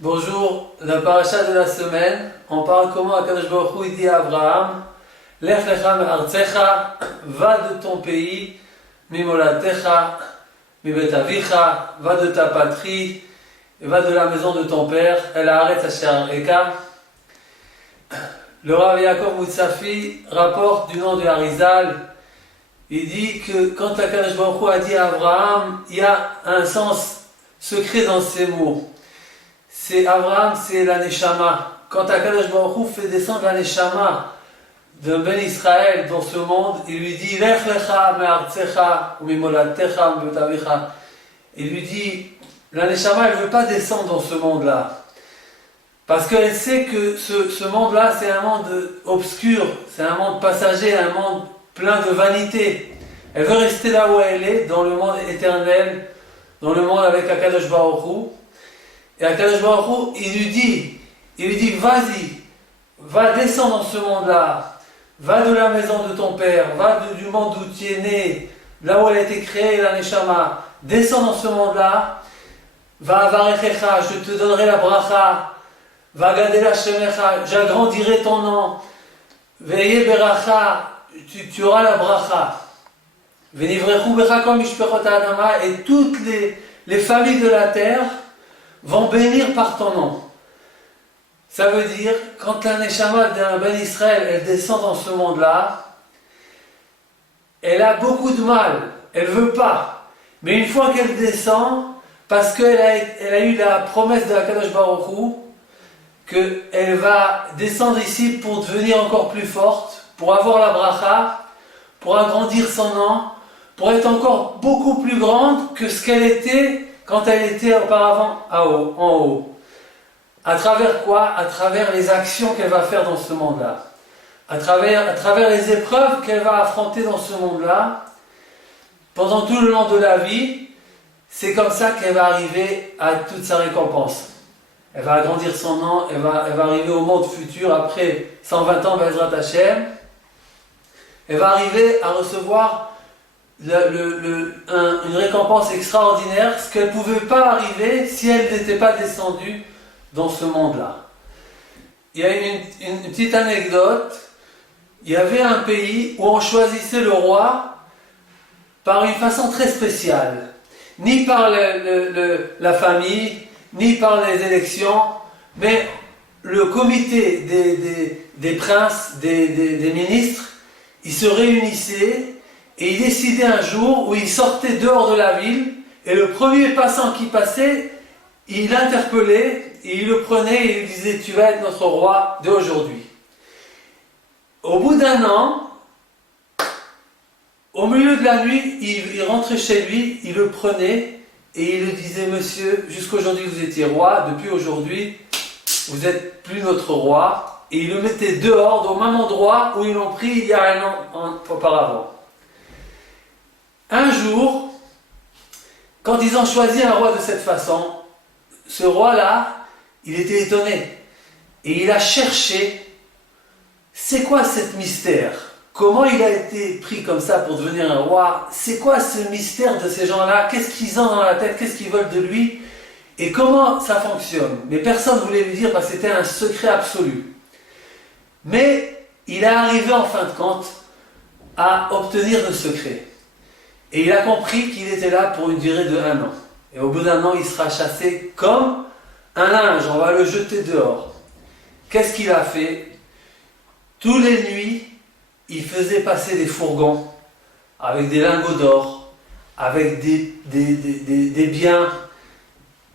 Bonjour, la paracha de la semaine, on parle comment Akadosh Baruch Hu dit à Abraham, Lech lecha me'artzecha, va de ton pays, mimolatecha, mibet avicha, va de ta patrie, va de la maison de ton père, el haaretz asher eka. Le Rav Yaakov Moutsafi rapporte du nom de Harizal, il dit que quand Akadosh Baruch Hu a dit à Abraham, il y a un sens secret dans ces mots. C'est Abraham, c'est la Neshama. Quand Akadosh Baruch Hu fait descendre la Neshama d'un Ben Israël dans ce monde, il lui dit Lech lecha me'artzecha u'mimolatecha u'mibet avicha. Il lui dit, la Neshama, elle ne veut pas descendre dans ce monde-là. Parce qu'elle sait que ce monde-là, c'est un monde obscur, c'est un monde passager, un monde plein de vanité. Elle veut rester là où elle est, dans le monde éternel, dans le monde avec Akadosh Baruch Hu. Et Akadosh Baruch Hu, il lui dit, vas-y, va descendre dans ce monde-là, va de la maison de ton père, va du monde où tu es né, là où elle a été créée, la Neshama, descends dans ce monde-là, va avarechecha, je te donnerai la bracha, va garder la shemecha, j'agrandirai ton nom, veillez beracha, tu auras la bracha, venivrechu becha kol mishpechot ha'adama, et toutes les familles de la terre vont bénir par ton nom. Ça veut dire, quand la Neshama d'un Ben Israël, elle descend dans ce monde-là, elle a beaucoup de mal, elle ne veut pas. Mais une fois qu'elle descend, parce qu'elle a eu la promesse de la Kadosh Baruch Hu, qu'elle va descendre ici pour devenir encore plus forte, pour avoir la bracha, pour agrandir son nom, pour être encore beaucoup plus grande que ce qu'elle était quand elle était auparavant en haut. À travers quoi? À travers les actions qu'elle va faire dans ce monde-là. À travers les épreuves qu'elle va affronter dans ce monde-là, pendant tout le long de la vie, c'est comme ça qu'elle va arriver à toute sa récompense. Elle va agrandir son nom, elle va arriver au monde futur, après 120 ans, Bezrat Hashem. Elle va arriver à recevoir une récompense extraordinaire, ce qu'elle ne pouvait pas arriver si elle n'était pas descendue dans ce monde-là. Il y a une petite anecdote. Il y avait un pays où on choisissait le roi par une façon très spéciale. Ni par la famille, ni par les élections, mais le comité des princes, des ministres, ils se réunissaient et ils décidaient un jour où ils sortaient dehors de la ville et le premier passant qui passait, il l'interpellait et il le prenait et il lui disait « Tu vas être notre roi d'aujourd'hui ». Au bout d'un an, au milieu de la nuit, il rentrait chez lui, il le prenait et il lui disait « Monsieur, jusqu'aujourd'hui vous étiez roi, depuis aujourd'hui vous n'êtes plus notre roi ». Et il le mettait dehors, au même endroit où ils l'ont pris il y a un an auparavant. Un jour, quand ils ont choisi un roi de cette façon, ce roi-là, il était étonné. Et il a cherché, c'est quoi ce mystère? Comment il a été pris comme ça pour devenir un roi? C'est quoi ce mystère de ces gens-là? Qu'est-ce qu'ils ont dans la tête? Qu'est-ce qu'ils veulent de lui? Et comment ça fonctionne? Mais personne ne voulait lui dire parce que c'était un secret absolu. Mais il est arrivé en fin de compte à obtenir le secret. Et il a compris qu'il était là pour une durée de 1 an. Et au bout d'1 an, il sera chassé comme un linge, on va le jeter dehors. Qu'est-ce qu'il a fait? Tous les nuits, il faisait passer des fourgons avec des lingots d'or, avec des biens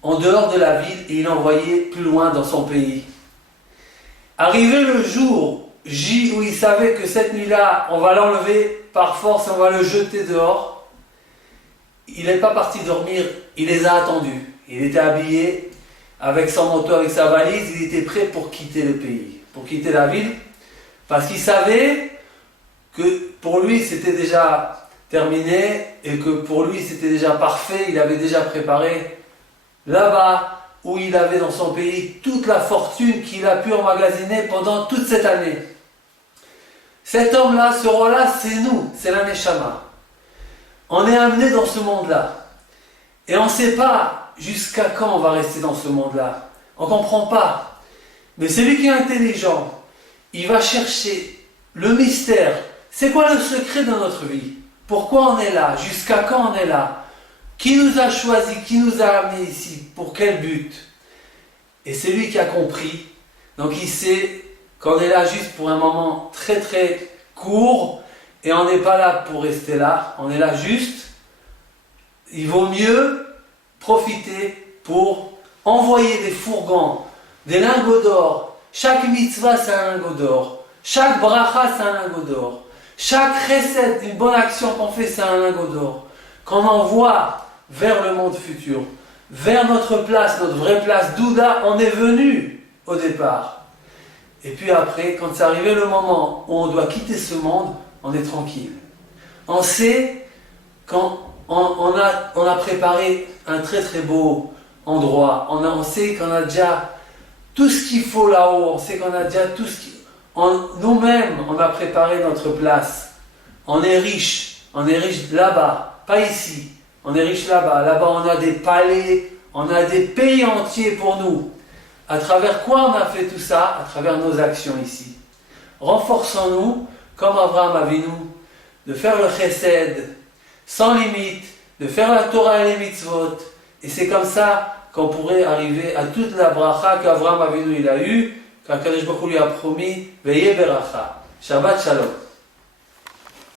en dehors de la ville et il envoyait plus loin dans son pays. Arrivé le jour J où il savait que cette nuit-là, on va l'enlever par force, on va le jeter dehors, il n'est pas parti dormir, il les a attendus. Il était habillé avec son manteau, avec sa valise, il était prêt pour quitter le pays, pour quitter la ville, parce qu'il savait que pour lui c'était déjà terminé et que pour lui c'était déjà parfait, il avait déjà préparé là-bas où il avait dans son pays toute la fortune qu'il a pu emmagasiner pendant toute cette année. Cet homme-là, ce roi-là, c'est nous, c'est la Neshama. On est amené dans ce monde-là. Et on ne sait pas jusqu'à quand on va rester dans ce monde-là. on ne comprend pas. Mais celui qui est intelligent, il va chercher le mystère. C'est quoi le secret de notre vie? Pourquoi on est là? Jusqu'à quand on est là? Qui nous a choisi? Qui nous a amenés ici? Pour quel but? Et c'est lui qui a compris. Donc il sait qu'on est là juste pour un moment très très court et on n'est pas là pour rester là. On est là juste. Il vaut mieux profiter pour envoyer des fourgons, des lingots d'or. Chaque mitzvah c'est un lingot d'or. Chaque bracha c'est un lingot d'or. Chaque recette, une bonne action qu'on fait c'est un lingot d'or. Qu'on envoie vers le monde futur. Vers notre place, notre vraie place, d'où là on est venu au départ. Et puis après, quand c'est arrivé le moment où on doit quitter ce monde, on est tranquille. On sait quand on a préparé un très très beau endroit, on sait qu'on a déjà tout ce qu'il faut là-haut, on sait qu'on a déjà tout ce qu'il... Nous-mêmes, on a préparé notre place. On est riche là-bas, pas ici. On est riche là-bas. Là-bas, on a des palais, on a des pays entiers pour nous. À travers quoi on a fait tout ça? À travers nos actions ici. Renforçons-nous, comme Abraham Avinu, de faire le chesed sans limite, de faire la Torah et les mitzvot. Et c'est comme ça qu'on pourrait arriver à toute la bracha qu'Abraham Avinu il a eue, qu'Akadosh Baruch Hu lui a promis, Veye beracha. Shabbat shalom.